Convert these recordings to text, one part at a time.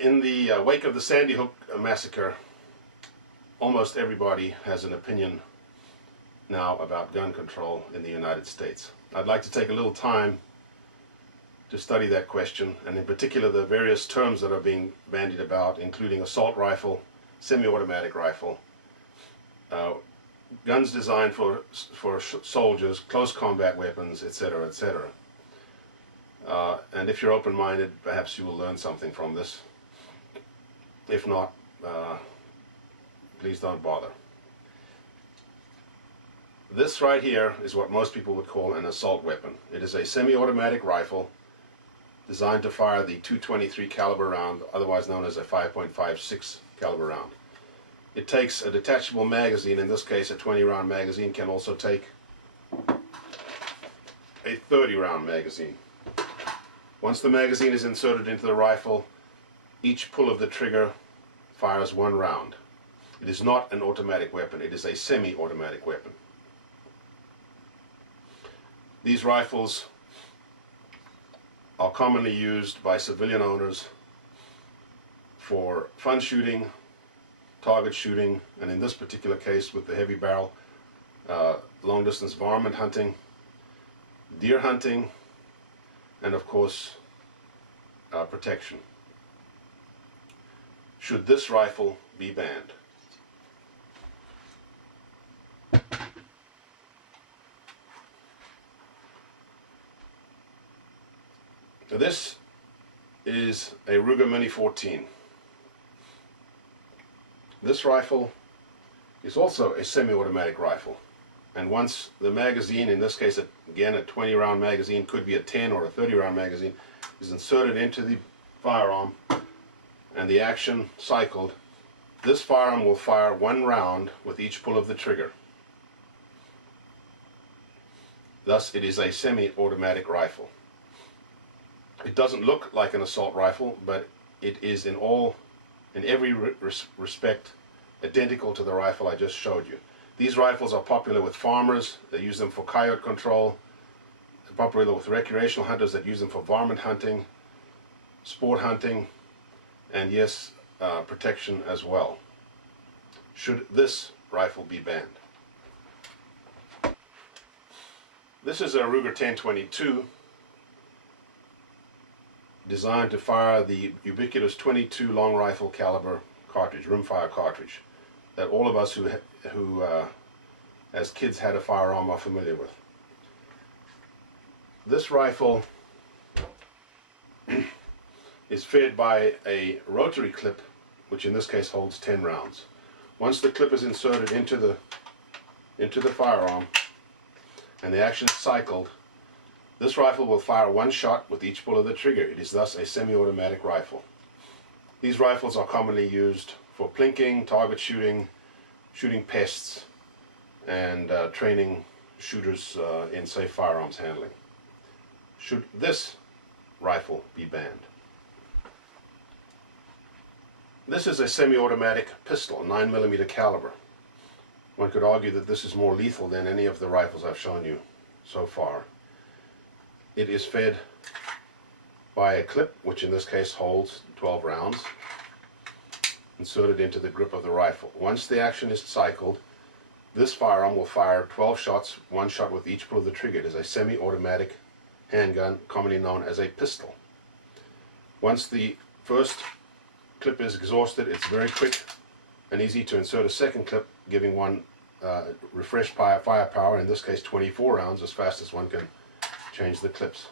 In the wake of the Sandy Hook massacre, almost everybody has an opinion now about gun control in the United States. I'd like to take a little time to study that question, and in particular the various terms that are being bandied about, including assault rifle, semi-automatic rifle, guns designed for soldiers, close combat weapons, etc., etc. And if you're open-minded, perhaps you will learn something from this. If not, please don't bother. This right here is what most people would call an assault weapon. It is a semi-automatic rifle designed to fire the .223 caliber round, otherwise known as a 5.56 caliber round. It takes a detachable magazine. In this case, a 20-round magazine can also take a 30-round magazine. Once the magazine is inserted into the rifle, each pull of the trigger fires one round. It is not an automatic weapon. It is a semi-automatic weapon. These rifles are commonly used by civilian owners for fun shooting, target shooting, and in this particular case with the heavy barrel, long-distance varmint hunting, deer hunting, and of course protection. Should this rifle be banned? So this is a Ruger Mini 14. This rifle is also a semi-automatic rifle, and once the magazine, in this case again a 20-round magazine, could be a 10 or a 30-round magazine, is inserted into the firearm and the action cycled, this firearm will fire one round with each pull of the trigger. Thus it is a semi-automatic rifle. It doesn't look like an assault rifle, but it is in every respect identical to the rifle I just showed you. These rifles are popular with farmers. They use them for coyote control. They're popular with recreational hunters that use them for varmint hunting, sport hunting, and yes, protection as well. Should this rifle be banned? This is a Ruger 1022. Designed to fire the ubiquitous 22 long rifle caliber cartridge, rimfire cartridge, that all of us who as kids had a firearm are familiar with. This rifle is fed by a rotary clip, which in this case holds 10 rounds. Once the clip is inserted into the firearm and the action is cycled, this rifle will fire one shot with each pull of the trigger. It is thus a semi-automatic rifle. These rifles are commonly used for plinking, target shooting, shooting pests, and training shooters in safe firearms handling. Should this rifle be banned? This is a semi-automatic pistol, 9mm caliber. One could argue that this is more lethal than any of the rifles I've shown you so far. It is fed by a clip, which in this case holds 12 rounds, inserted into the grip of the rifle. Once the action is cycled, this firearm will fire 12 shots, one shot with each pull of the trigger. It is a semi-automatic handgun, commonly known as a pistol. Once the first clip is exhausted, it's very quick and easy to insert a second clip, giving one refreshed firepower, in this case 24 rounds, as fast as one can change the clips.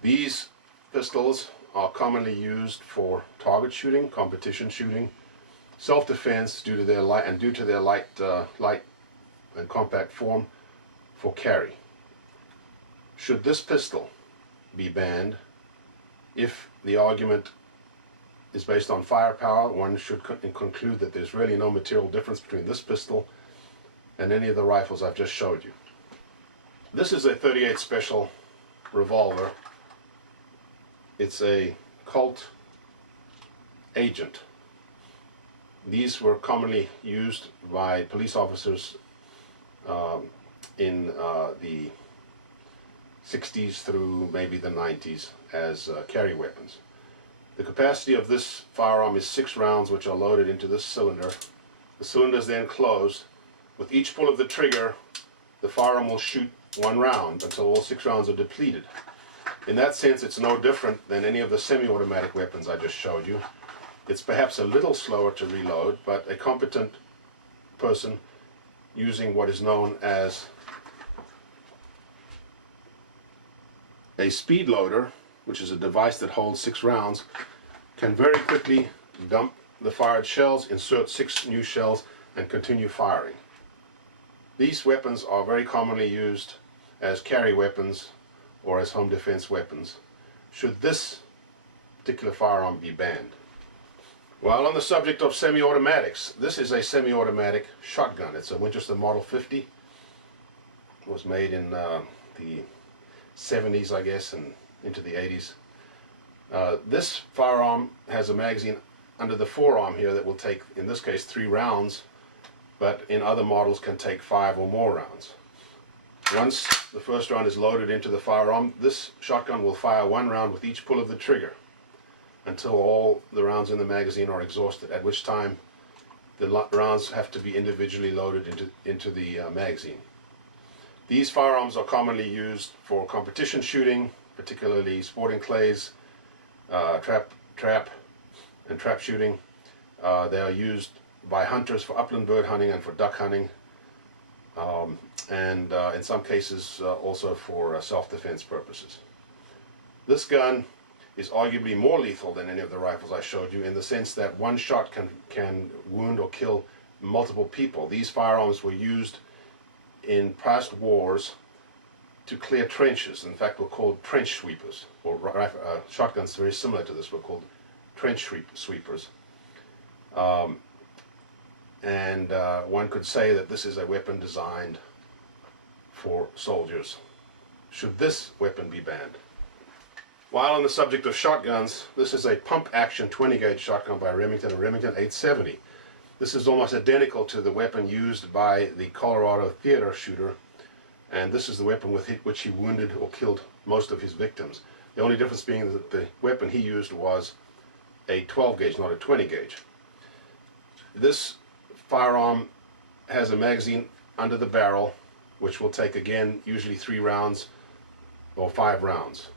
These pistols are commonly used for target shooting, competition shooting, self-defense due to their light and compact form, for carry. Should this pistol be banned? If the argument is based on firepower, one should conclude that there's really no material difference between this pistol and any of the rifles I've just showed you. This is a .38 Special revolver. It's a Colt Agent. These were commonly used by police officers in the 60s through maybe the 90s as carry weapons. The capacity of this firearm is 6 rounds, which are loaded into this cylinder. The cylinder is then closed. With each pull of the trigger, the firearm will shoot 1 round until all 6 rounds are depleted. In that sense, it's no different than any of the semi-automatic weapons I just showed you. It's perhaps a little slower to reload, but a competent person using what is known as a speed loader, which is a device that holds 6 rounds, can very quickly dump the fired shells, insert 6 new shells, and continue firing. These weapons are very commonly used as carry weapons or as home defense weapons. Should this particular firearm be banned? While on the subject of semi-automatics, this is a semi-automatic shotgun. It's a Winchester Model 50. It was made in the 70s, I guess, and into the 80s. This firearm has a magazine under the forearm here that will take, in this case, 3 rounds, but in other models can take 5 or more rounds. Once the first round is loaded into the firearm, this shotgun will fire 1 round with each pull of the trigger until all the rounds in the magazine are exhausted, at which time the rounds have to be individually loaded into the magazine. These firearms are commonly used for competition shooting, particularly sporting clays, trap shooting. They are used by hunters for upland bird hunting and for duck hunting, and in some cases also for self-defense purposes. This gun is arguably more lethal than any of the rifles I showed you, in the sense that 1 shot can wound or kill multiple people. These firearms were used in past wars to clear trenches. In fact, were called trench sweepers, or shotguns very similar to this were called trench sweepers. One could say that this is a weapon designed for soldiers. Should this weapon be banned? While on the subject of shotguns, this is a pump-action 20-gauge shotgun by Remington, a Remington 870. This is almost identical to the weapon used by the Colorado theater shooter, and this is the weapon with which he wounded or killed most of his victims. The only difference being that the weapon he used was a 12-gauge, not a 20-gauge. This firearm has a magazine under the barrel, which will take, again, usually 3 rounds or 5 rounds.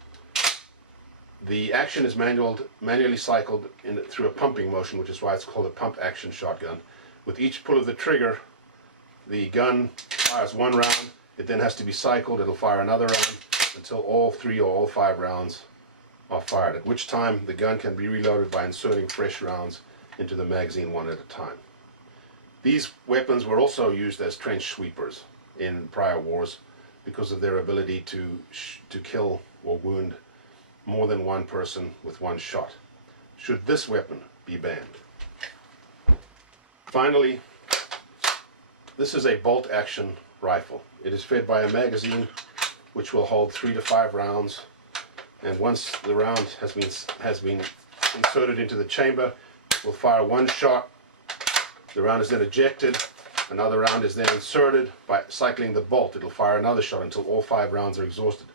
The action is manually cycled through a pumping motion, which is why it's called a pump-action shotgun. With each pull of the trigger, the gun fires 1 round. It then has to be cycled. It'll fire another round until all 3 or all 5 rounds are fired, at which time the gun can be reloaded by inserting fresh rounds into the magazine 1 at a time. These weapons were also used as trench sweepers in prior wars because of their ability to kill or wound more than 1 person with 1 shot. Should this weapon be banned? Finally, this is a bolt-action rifle. It is fed by a magazine which will hold 3 to 5 rounds, and once the round has been inserted into the chamber, it will fire 1 shot. The round is then ejected. Another round is then inserted. By cycling the bolt, it will fire another shot until all 5 rounds are exhausted.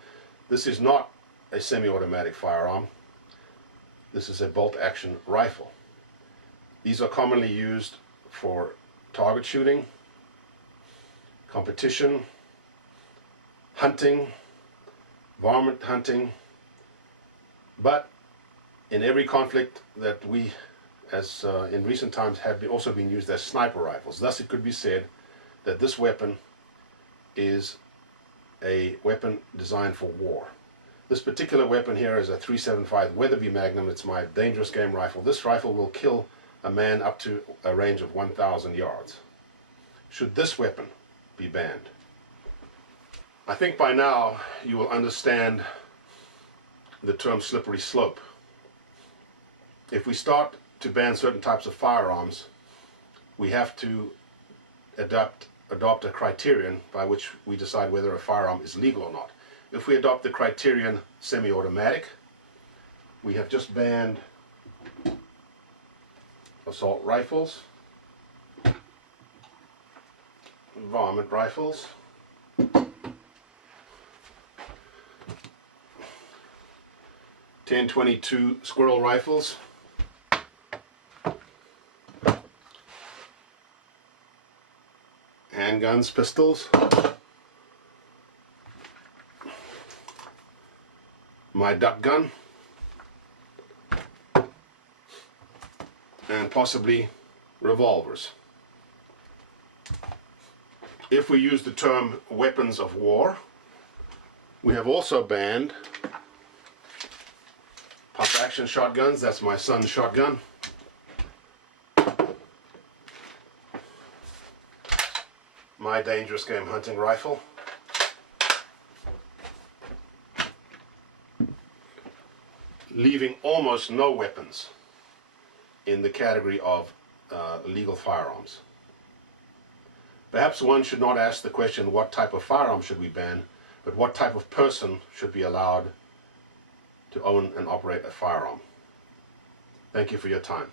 This is not a semi-automatic firearm. This is a bolt-action rifle. These are commonly used for target shooting, competition, hunting, varmint hunting, but in every conflict that we, as in recent times, have also been used as sniper rifles. Thus it could be said that this weapon is a weapon designed for war. This particular weapon here is a .375 Weatherby Magnum. It's my dangerous game rifle. This rifle will kill a man up to a range of 1,000 yards. Should this weapon be banned? I think by now you will understand the term slippery slope. If we start to ban certain types of firearms, we have to adopt a criterion by which we decide whether a firearm is legal or not. If we adopt the criterion semi-automatic, we have just banned assault rifles, varmint rifles, 10-22 squirrel rifles, handguns, pistols, my duck gun, and possibly revolvers. If we use the term weapons of war, we have also banned pump action shotguns. That's my son's shotgun. My dangerous game hunting rifle. Leaving almost no weapons in the category of legal firearms. Perhaps one should not ask the question, what type of firearm should we ban, but what type of person should be allowed to own and operate a firearm. Thank you for your time.